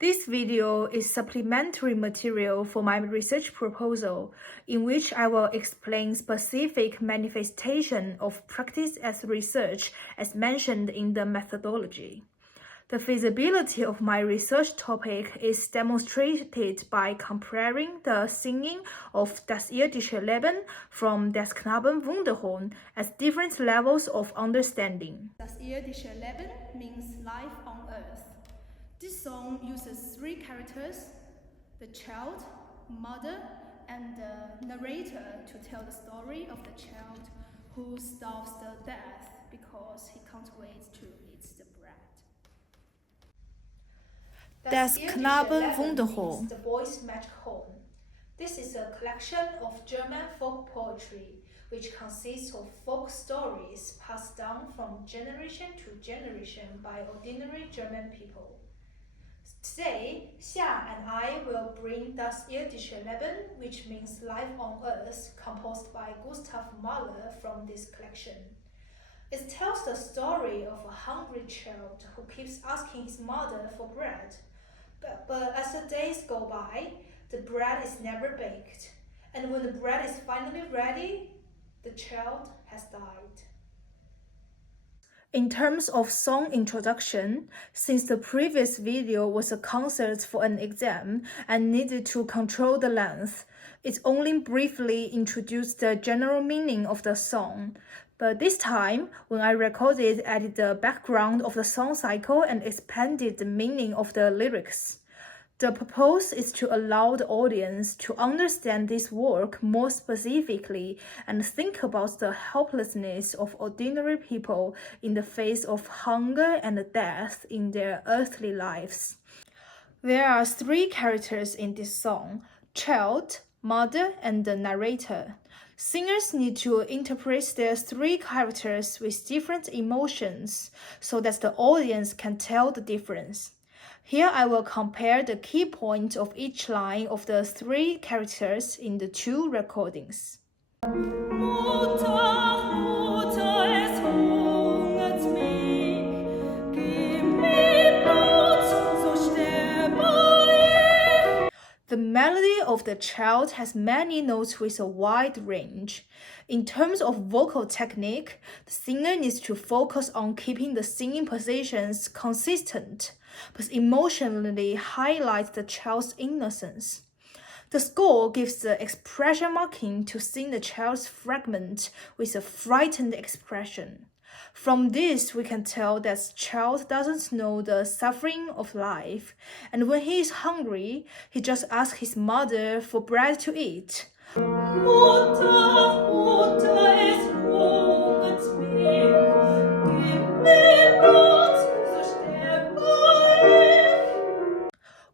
This video is supplementary material for my research proposal, in which I will explain specific manifestation of practice as research as mentioned in the methodology. The feasibility of my research topic is demonstrated by comparing the singing of Das irdische Leben from Das Knaben Wunderhorn as different levels of understanding. Das irdische Leben means life on earth. This song uses three characters, the child, mother, and the narrator to tell the story of the child who starves to death because he can't wait to eat the bread. Das Knaben Wunderhorn. The boy's magic horn. This is a collection of German folk poetry, which consists of folk stories passed down from generation to generation by ordinary German people. Today, Xia and I will bring Das irdische Leben, which means life on earth, composed by Gustav Mahler from this collection. It tells the story of a hungry child who keeps asking his mother for bread. But as the days go by, the bread is never baked, and when the bread is finally ready, the child has died. In terms of song introduction, since the previous video was a concert for an exam and needed to control the length, it only briefly introduced the general meaning of the song. But this time, when I recorded, added the background of the song cycle and expanded the meaning of the lyrics. The purpose is to allow the audience to understand this work more specifically and think about the helplessness of ordinary people in the face of hunger and death in their earthly lives. There are three characters in this song: child, mother, and the narrator. Singers need to interpret their three characters with different emotions so that the audience can tell the difference. Here I will compare the key points of each line of the three characters in the two recordings. The melody of the child has many notes with a wide range. In terms of vocal technique, the singer needs to focus on keeping the singing positions consistent, but emotionally highlight the child's innocence. The score gives the expression marking to sing the child's fragment with a frightened expression. From this, we can tell that the child doesn't know the suffering of life, and when he is hungry, he just asks his mother for bread to eat.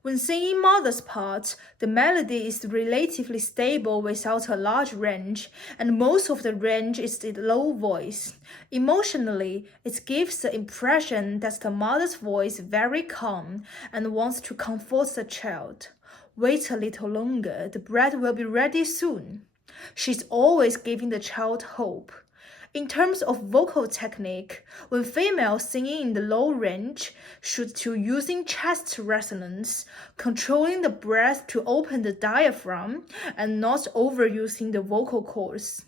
When singing mother's part, the melody is relatively stable without a large range, and most of the range is the low voice. Emotionally, it gives the impression that the mother's voice is very calm and wants to comfort the child. Wait a little longer, the bread will be ready soon. She's always giving the child hope. In terms of vocal technique, when females singing in the low range, should to using chest resonance, controlling the breath to open the diaphragm, and not overusing the vocal cords.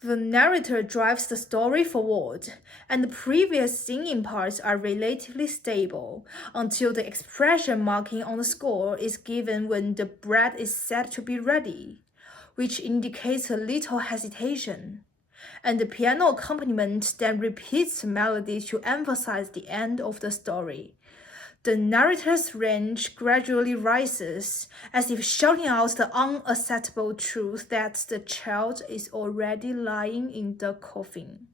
The narrator drives the story forward, and the previous singing parts are relatively stable until the expression marking on the score is given when the bread is said to be ready, which indicates a little hesitation. And the piano accompaniment then repeats the melody to emphasize the end of the story. The narrator's range gradually rises, as if shouting out the unacceptable truth that the child is already lying in the coffin.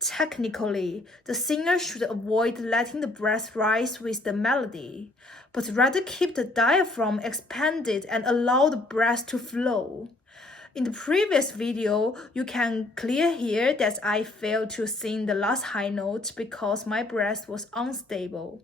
Technically, the singer should avoid letting the breath rise with the melody, but rather keep the diaphragm expanded and allow the breath to flow. In the previous video, you can clearly hear that I failed to sing the last high note because my breath was unstable.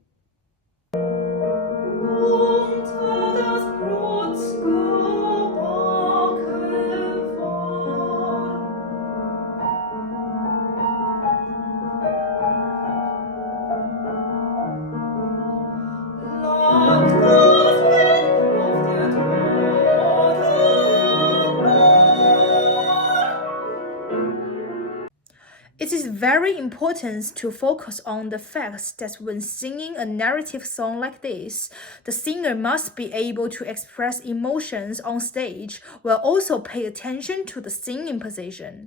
It is very important to focus on the fact that when singing a narrative song like this, the singer must be able to express emotions on stage while also pay attention to the singing position.